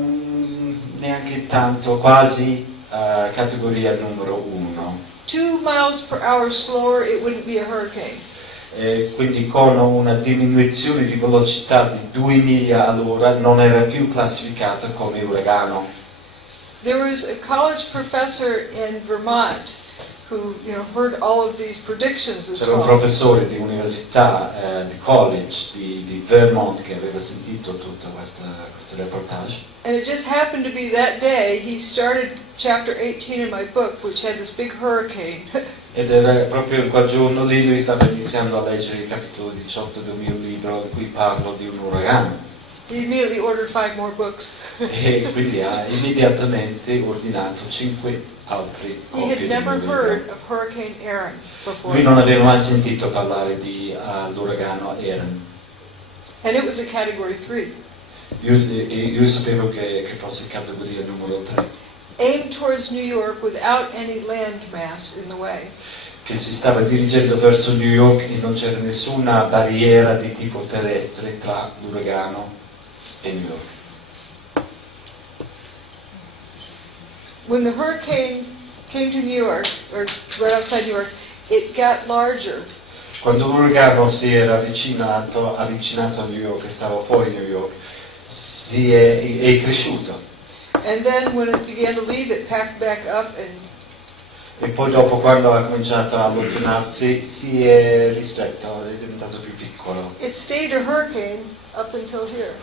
neanche tanto, quasi categoria numero 1. 2 miles per hour slower, it wouldn't be a hurricane. Quindi con una diminuzione di velocità di 2 miglia all'ora non era più classificato come uragano. There was a college professor in Vermont who, heard all of these predictions this C'era un fall. professore di università, di college di Vermont che aveva sentito tutto questo reportage. And it just happened to be that day he started chapter 18 in my book, which had this big hurricane. Ed era proprio quel giorno lì lui stava iniziando a leggere il capitolo 18 del mio libro in cui parlo di un uragano. He immediately ordered 5 more books. E quindi ha immediatamente ordinato 5 altri He copie had del never mio heard libro. of Hurricane Aaron before. Lui non aveva mai sentito parlare di l'uragano Aaron. And it was a Category 3. Io sapevo che fosse categoria numero 3. Aimed towards New York without any land mass in the way. Che si stava dirigendo verso New York e non c'era nessuna barriera di tipo terrestre tra l'uragano e New York. When the hurricane came to New York, or right outside New York, it got larger. Quando l'uragano si era avvicinato a New York e stava fuori New York, è cresciuto. And then when it began to leave, it packed back up and E poi dopo, quando ha cominciato a allontanarsi, si è ristretto, è diventato più piccolo. it stayed a hurricane up until here.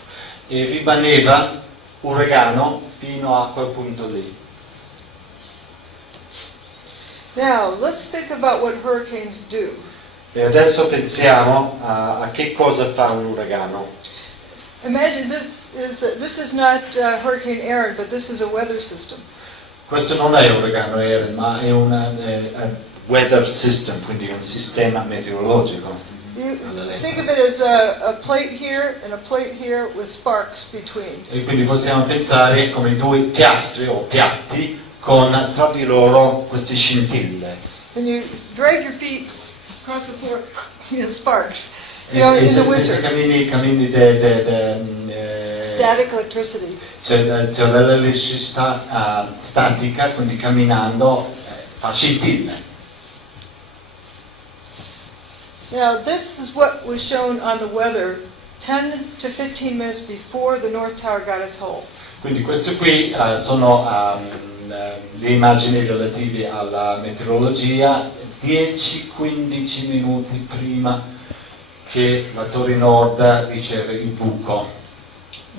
E rimaneva uragano fino a quel punto lì. Now, let's think about what hurricanes do. E adesso pensiamo a che cosa fa un uragano. Imagine this is not Hurricane Aaron, but this is a weather system. Questo non è un uragano Aaron, ma è un weather system, quindi un sistema meteorologico. You think of it as a plate here and a plate here with sparks between. E quindi possiamo pensare come 2 piastre o piatti con tra di loro queste scintille. And you drag your feet across the floor, sparks. E In the se winter. cammini Static electricity. c'è l'elettricità statica, quindi camminando fa scintille. Now, this is what was shown on the weather 10 to 15 minutes before the North Tower got its hole. Quindi queste qui sono le immagini relative alla meteorologia 10-15 minuti prima che la Torre Nord riceve il buco.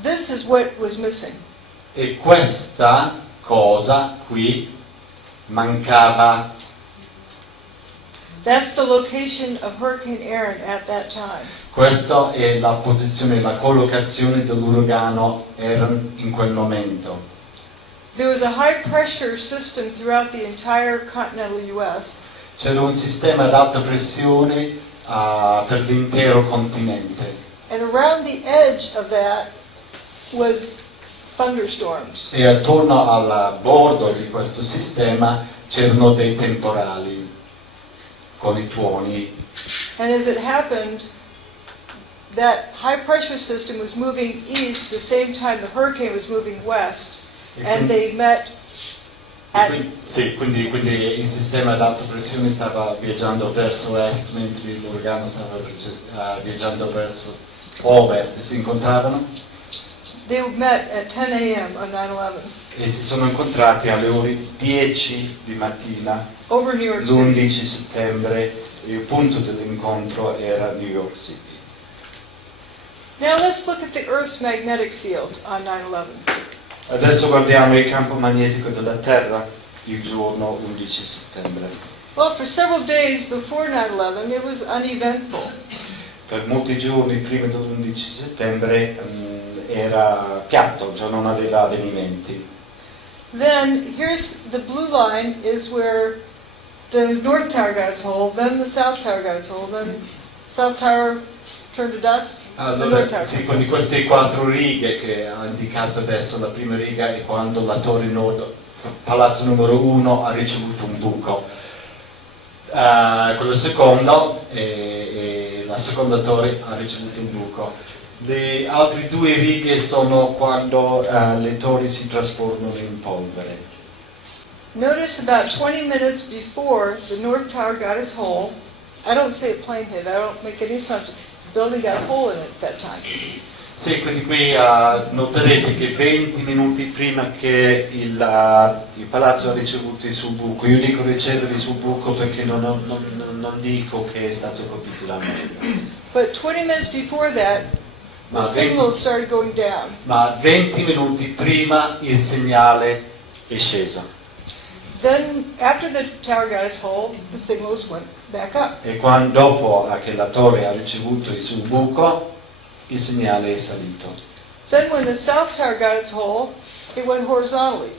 This is what was missing. E questa cosa qui mancava. That's the location of Hurricane Aaron at that time. Questa è la posizione, la collocazione dell'uragano Aaron in quel momento. There was a high pressure system throughout the entire continental US. C'era un sistema ad alta pressione per l'intero continente. And around the edge of that was thunderstorms. E attorno al bordo di questo sistema c'erano dei temporali con i tuoni. And as it happened, that high pressure system was moving east the same time the hurricane was moving west, and they met Sì, quindi il sistema ad alta pressione stava viaggiando verso est mentre l'uragano stava viaggiando verso ovest e si incontrarono They met at 10 a.m. on 9/11 e si sono incontrati alle ore 10 di mattina over New York City. l'11 settembre e il punto dell'incontro era New York City. Now let's look at the Earth's magnetic field on 9/11. Adesso guardiamo il campo magnetico della Terra il giorno 11 settembre. Well, for several days before 9/11, it was uneventful. Per molti giorni prima dell'11 settembre era piatto, cioè non aveva avvenimenti. Then here's the blue line is where the North Tower got its hole, then the South Tower got its hole, then South Tower turned to dust. Allora, sì, quindi queste 4 righe che ha indicato adesso, la prima riga è quando la torre nord, palazzo numero 1, ha ricevuto un buco. Quello secondo, e la seconda torre ha ricevuto un buco. Le altre 2 righe sono quando le torri si trasformano in polvere. Notice about 20 minutes before the North Tower got its hole, I don't say a plane hit, I don't make any assumptions. The building got a hole in it at that time. Sì, quindi qui noterete che 20 minuti prima che il palazzo ha ricevuto il suo buco, io dico ricevere il suo buco perché non dico che è stato colpito da me. But 20 minutes before that, the signal started going down. Ma 20 minuti prima il segnale è sceso. Then, after the tower got its hole, the signals went back up. E quando, dopo che la torre ha ricevuto il suo buco, il segnale è salito. Then when the South Tower got its hole, it went horizontally.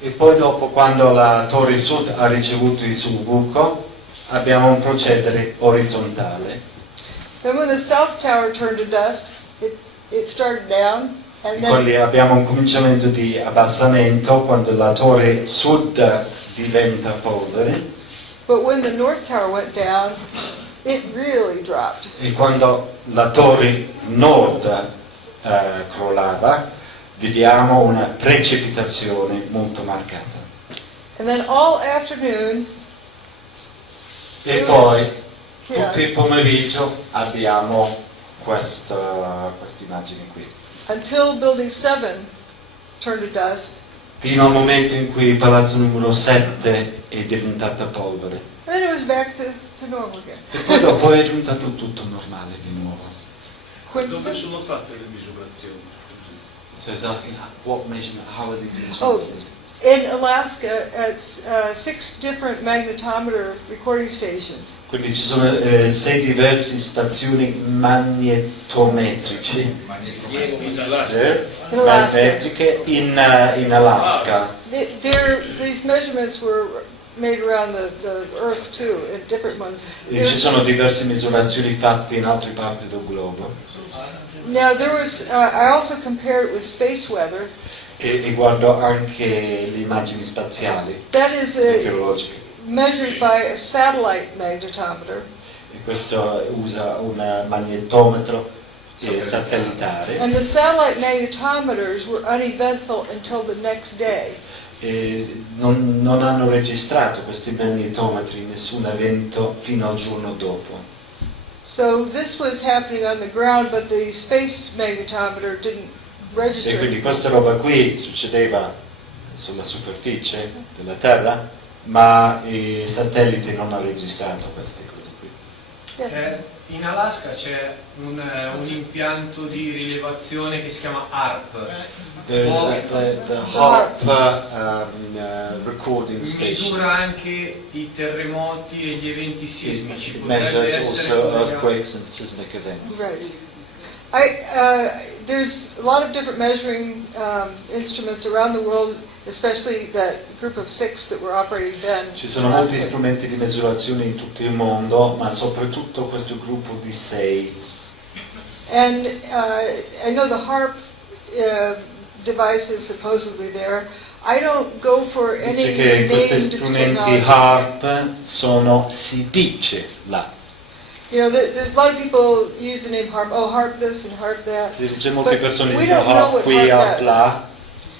E poi dopo, quando la torre sud ha ricevuto il suo buco, abbiamo un procedere orizzontale. Then when the South Tower turned to dust, it started down. And E quindi then, abbiamo un cominciamento di abbassamento quando la torre sud diventa polvere. but when the North Tower went down, it really dropped. E quando la torre nord crollava, vediamo una precipitazione molto marcata. And then all afternoon, E poi, tutto il pomeriggio, abbiamo queste immagini qui. until Building 7 turned to dust, Fino al momento in cui il palazzo numero 7 è diventata polvere. and then it was back to normal again. E poi dopo è diventato tutto normale di nuovo. Coincidence? Dove sono fatte le misurazioni? So it's asking what measurement, how are these Oh, measurements? in Alaska, at 6 different magnetometer recording stations. Quindi ci sono 6 diverse stazioni magnetometrici. In Alaska. Magnetriche in Alaska. These measurements were made around the Earth too, in different ones. E ci sono diverse misurazioni fatte in altre parti del globo. Now there was, I also compared it with space weather. E riguardo anche le immagini spaziali, That is meteorologiche. measured by a satellite magnetometer. E questo usa un magnetometro satellitare. And the satellite magnetometers were uneventful until the next day. E non hanno registrato questi magnetometri nessun evento fino al giorno dopo. So this was happening on the ground, but the space magnetometer didn't E register. quindi questa roba qui succedeva sulla superficie della Terra, ma i satelliti non hanno registrato queste cose qui. In Alaska c'è un impianto di rilevazione che si chiama HARP. There is the HARP recording station. Misura anche i terremoti e gli eventi sismici. It Potrebbe measures essere also collegato. earthquakes and seismic events. Right. There's a lot of different measuring instruments around the world, especially that group of 6 that were operating then. Ci sono molti strumenti di misurazione in tutto il mondo, ma soprattutto questo gruppo di 6. And I know the HARP device is supposedly there. I don't go for any Dice che questi named strumenti technology. HARP sono, si dice, là. You know, there's a lot of people use the name HARP. Oh, HARP this and HARP that. Si dice molte But persone we dicono don't know HARP what qui, HARP HARP does. là.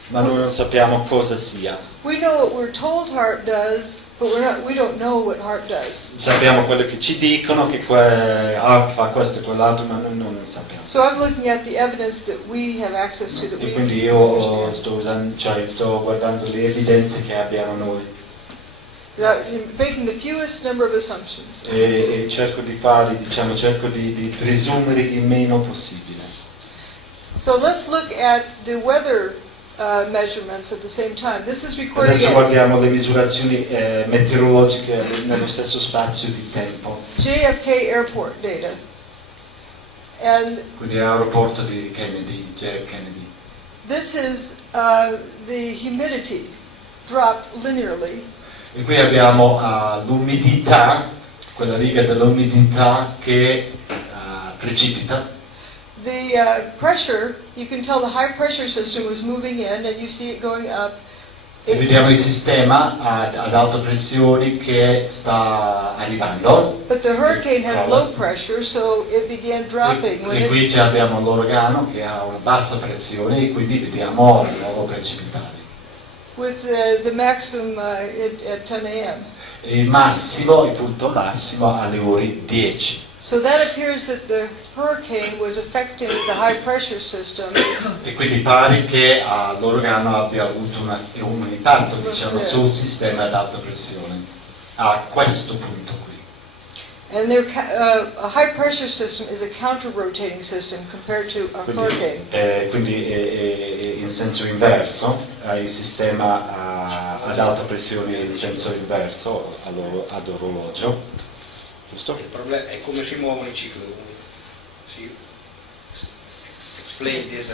ma noi non sappiamo cosa sia. We know what we're told heart does, but we don't know what heart does. Sappiamo quello che ci dicono, che heart fa questo e quell'altro, ma noi non ne sappiamo. So I'm looking at the evidence that we have access to, that E we quindi io sto guardando le evidenze che abbiamo noi. Making the fewest number of assumptions. E cerco di presumere il meno possibile. So let's look at the weather measurements at the same time. This is recording Adesso at guardiamo le misurazioni meteorologiche nello stesso spazio di tempo. JFK Airport data. And Quindi l'aeroporto di Kennedy, JF Kennedy. this is the humidity dropped linearly. E qui abbiamo l'umidità, quella riga dell'umidità che precipita. The pressure, you can tell the high pressure system was moving in and you see it going up. E vediamo il sistema ad alta pressione che sta arrivando. But the hurricane has low pressure, so it began dropping. E qui abbiamo l'uragano che ha una bassa pressione e quindi vediamo di nuovo precipitare. With the maximum at 10 a.m. Il massimo, il punto massimo alle ore 10. So that appears that the hurricane was affecting the high pressure system. E quindi pare che l'uragano abbia avuto un impatto, diciamo, sul sistema ad alta pressione a questo punto qui. And a high pressure system is a counter-rotating system compared to a hurricane. Quindi in senso inverso, il sistema ad alta pressione in senso inverso ad orologio. Giusto? Il problema è come si muovono i cicli. Explain this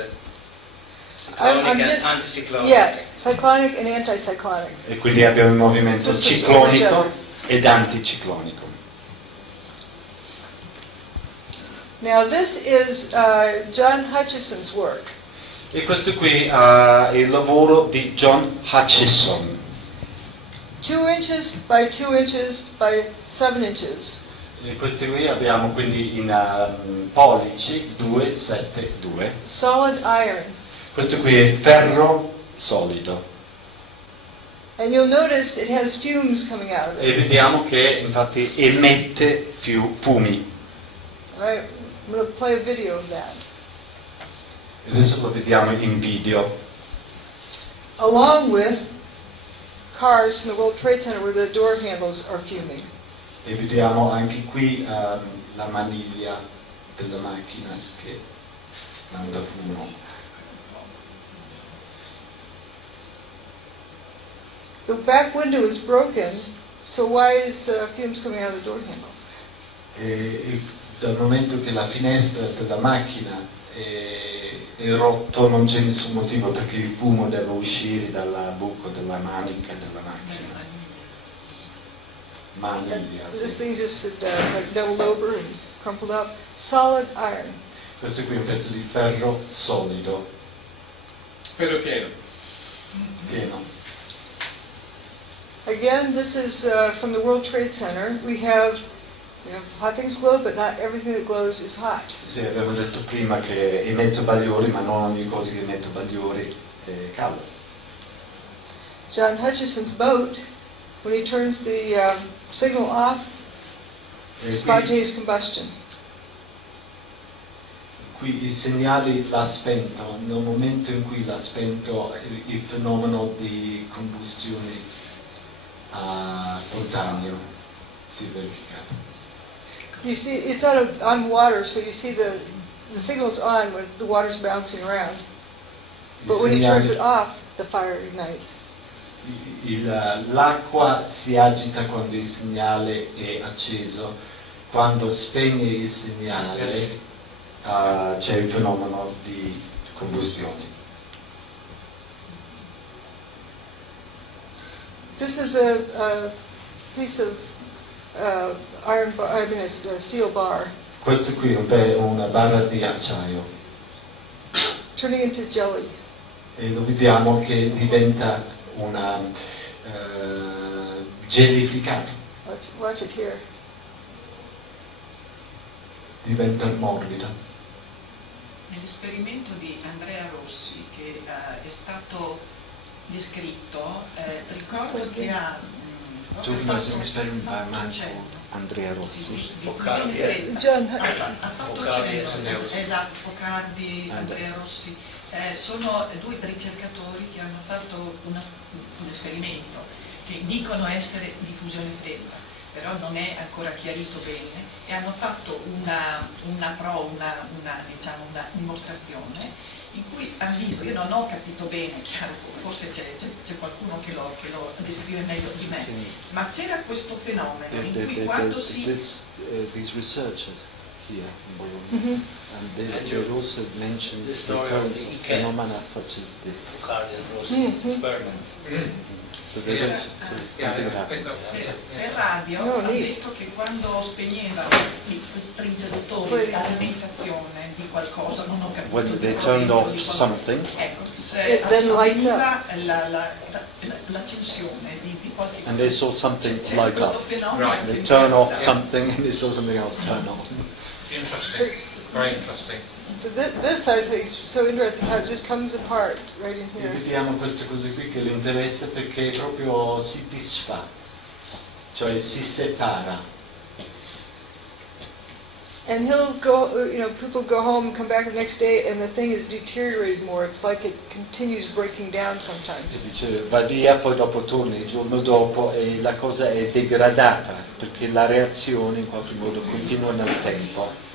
cyclonic and anticyclonic. Yeah, cyclonic and anticyclonic. E quindi abbiamo il movimento ciclonico ed anticiclonico. Now this is John Hutchison's work. E questo qui è il lavoro di John Hutchison. 2 inches by 2 inches by 7 inches. E questi qui abbiamo quindi in pollici 2, 7, 2. Solid iron. Questo qui è ferro solido. And you'll notice it has fumes coming out of it. E vediamo che infatti emette fumi. All right, I'm going to play a video of that. Adesso lo vediamo in video. Along with cars from the World Trade Center where the door handles are fuming. E vediamo anche qui la maniglia della macchina che manda fumo. The back window is broken, so why is fumes coming out of the door handle? E dal momento che la finestra della macchina è rotto non c'è nessun motivo perché il fumo deve uscire dal buco della manica della macchina. Maniglia, This sì. thing just like doubled over and crumpled up. Solid iron. Questo qui è un pezzo di ferro solido. Ferro pieno. Pieno. Again, this is from the World Trade Center. We have hot things glow, but not everything that glows is hot. Sì, abbiamo detto prima che emette bagliori, ma non ogni cosa che emette bagliori è caldo. John Hutchison's boat, when he turns the signal off, spontaneous combustion. Qui il segnale l'ha spento, nel momento in cui l'ha spento il fenomeno di combustione spontaneo si è verificato. You see, it's on water, so you see the signal's on when the water's bouncing around. But when he turns it off, the fire ignites. L'acqua si agita quando il segnale è acceso, quando spegne il segnale c'è il fenomeno di combustione. This is a piece of a steel bar. Questo qui è una barra di acciaio. Turning into jelly. E lo vediamo che diventa una gelificato. Watch it here. Diventa morbido. Nell'esperimento di Andrea Rossi, che è stato fatto descritto, ricordo che ha un esperimento a Andrea Rossi. ha fatto cenere, esatto, Focardi, Andrea Rossi. Sono due ricercatori che hanno fatto un esperimento che dicono essere diffusione fredda, però non è ancora chiarito bene, e hanno fatto una dimostrazione in cui hanno visto, io non ho capito bene, chiaro, forse c'è qualcuno che lo descrive meglio di me, ma c'era questo fenomeno in cui quando si... These researchers here in Bologna, and they also mentioned the occurrence of phenomena such as this. So there's also something that happened. Per radio ha detto che quando spegneva l'interruttore all'alimentazione di qualcosa, non ho capito, When they turned off something, avveniva l'accensione di qualche cosa. and they saw something light up. They turn off something and they saw something else turn on. Interesting, very interesting. This I think is so interesting how it just comes apart right in E here. vediamo queste cose qui che le interessa perché proprio si disfa, cioè si separa. And he'll go, people go home and come back the next day and the thing is deteriorated more. It's like it continues breaking down sometimes. E dice, va via, poi dopo torna il giorno dopo e la cosa è degradata perché la reazione in qualche modo continua nel tempo.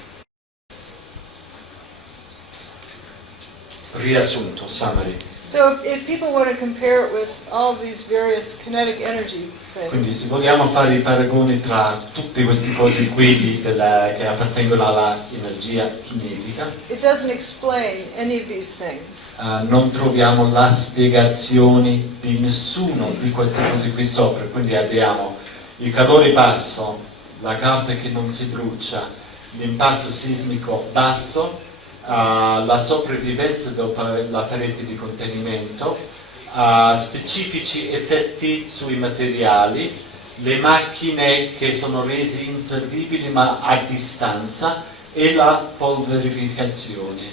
Riassunto, summary. So if people want to compare it with all these various kinetic energy Quindi things, se vogliamo fare i paragoni tra tutte queste cose qui che appartengono alla energia cinetica, it doesn't explain any of these things. non troviamo la spiegazione di nessuno di queste cose qui sopra. Quindi abbiamo il calore basso, la carta che non si brucia, l'impatto sismico basso, la sopravvivenza della parete di contenimento, specifici effetti sui materiali, le macchine che sono rese inservibili ma a distanza e la polverificazione.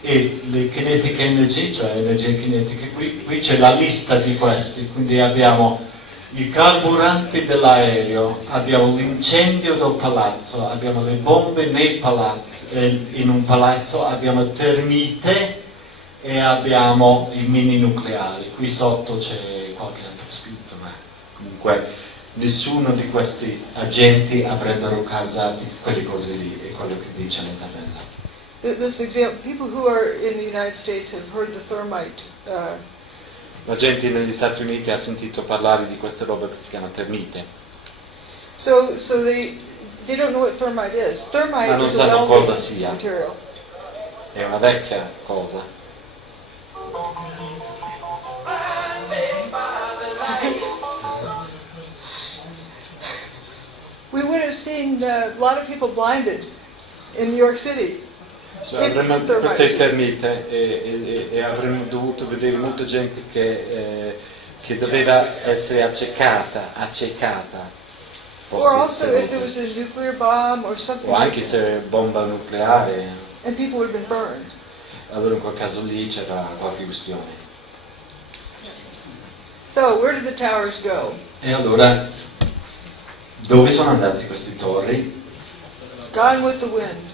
E le kinetic energy, cioè energie kinetiche, qui c'è la lista di questi, quindi abbiamo il carburante dell'aereo, abbiamo l'incendio del palazzo, abbiamo le bombe nei palazzi, in un palazzo abbiamo termite e abbiamo i mini nucleari. Qui sotto c'è qualche altro scritto, ma comunque nessuno di questi agenti avrebbero causato quelle cose lì, è quello che dice la tabella. This example, people who are in the United States have heard the thermite. La gente negli Stati Uniti ha sentito parlare di queste robe che si chiama termite. So they don't know what thermite is. Thermite Ma non is a sanno cosa welding sia. material. È una vecchia cosa. We would have seen a lot of people blinded in New York City. Cioè, avremmo, questo è il termite e avremmo dovuto vedere molta gente che doveva essere accecata. Or also if it was a nuclear bomb or something. O anche se bomba nucleare. And people would have been burned. Allora in quel caso lì c'era qualche questione. So where did the towers go? E allora, dove sono andati questi torri? Gone with the wind.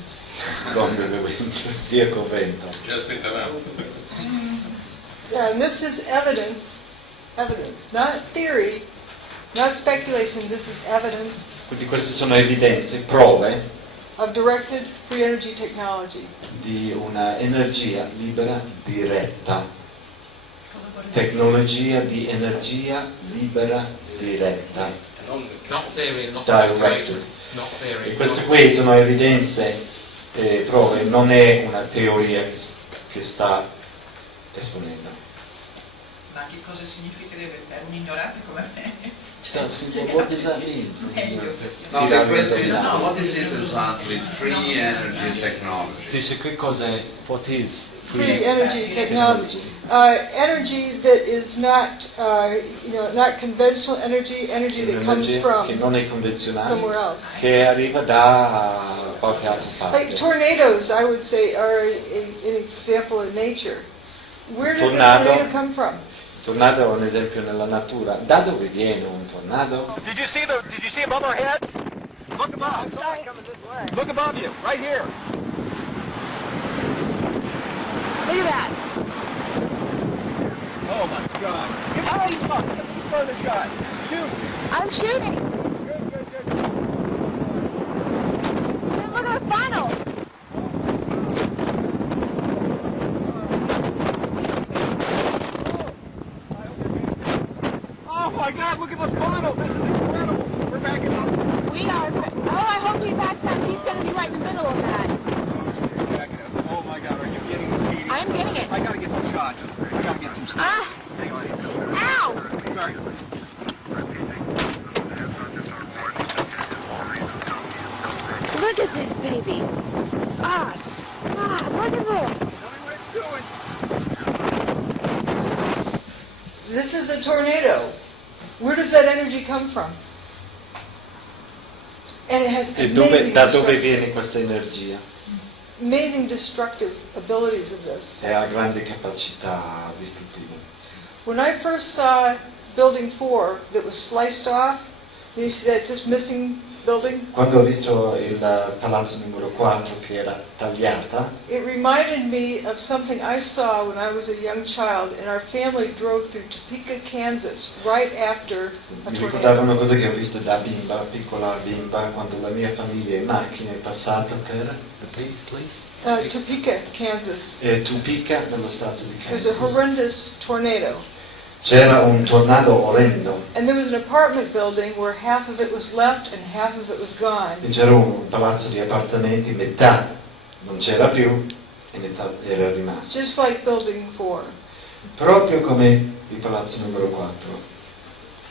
Gone with the wind, via col vento. Yeah, and this is evidence, not theory, not speculation, this is evidence Quindi queste sono evidenze, prove of directed free energy technology. di una energia libera diretta. Tecnologia di energia libera diretta. Not theory, not Directed. not theory. E queste qui sono evidenze e prove, non è una teoria che sta esponendo. Ma che cosa significherebbe per un ignorante come me? What does that mean? No, the question is, what is it exactly? Free energy technology. Dice che cos'è? What is Free energy technology. Energy that is not, not conventional energy that comes Un'energia from che non è convenzionale, somewhere else. che arriva da qualche altra parte. Like tornadoes, I would say, are an example of nature. Where does a tornado come from? Il tornado è un esempio nella natura. Da dove viene un tornado? Did you see above our heads? Look above. Someone's coming this way. Look above you, right here. Look at that. Oh my God. Give me further shot. Shoot. I'm shooting. Good. Then look at the funnel. Oh my God, look at the funnel. This is incredible. We're backing up. We are. Oh, I hope he backs up. He's going to be right in the middle of that. We're backing up. Oh my God, are you getting this meeting? I'm getting it. I gotta get some shots. I gotta get some stuff. Ah. Hang on. Ow! Sorry. Look at this baby. Ah, look at this. Tell me what it's doing. This is a tornado. Where does that energy come from? And it has Da dove viene questa energia? amazing destructive abilities of this. E ha grandi capacità distruttive. When I first saw Building 4 that was sliced off, you see that just missing building? Quando ho visto il palazzo numero 4 che era tagliata, It reminded me of something I saw when I was a young child, and our family drove through Topeka, Kansas, right after a mi ricordava tornado. una cosa che ho visto da bimba, piccola bimba, quando la mia famiglia in macchina è passata per Topeka, Kansas. Topeka, nello stato di It was a Kansas. horrendous tornado. C'era un tornado orrendo And there was an apartment building where half of it was left and half of it was gone. e c'era un palazzo di appartamenti, metà non c'era più e metà era rimasto. Just like Building 4. Proprio come il palazzo numero 4.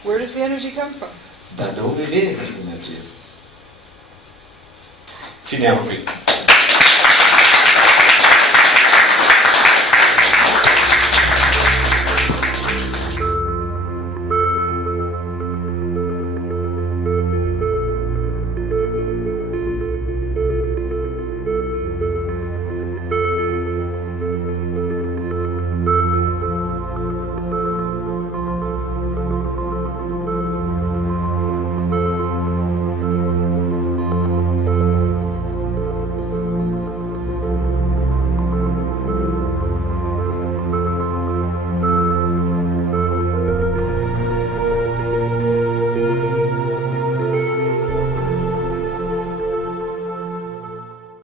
Where does the energy come from? Da dove viene questa energia? Finiamo qui.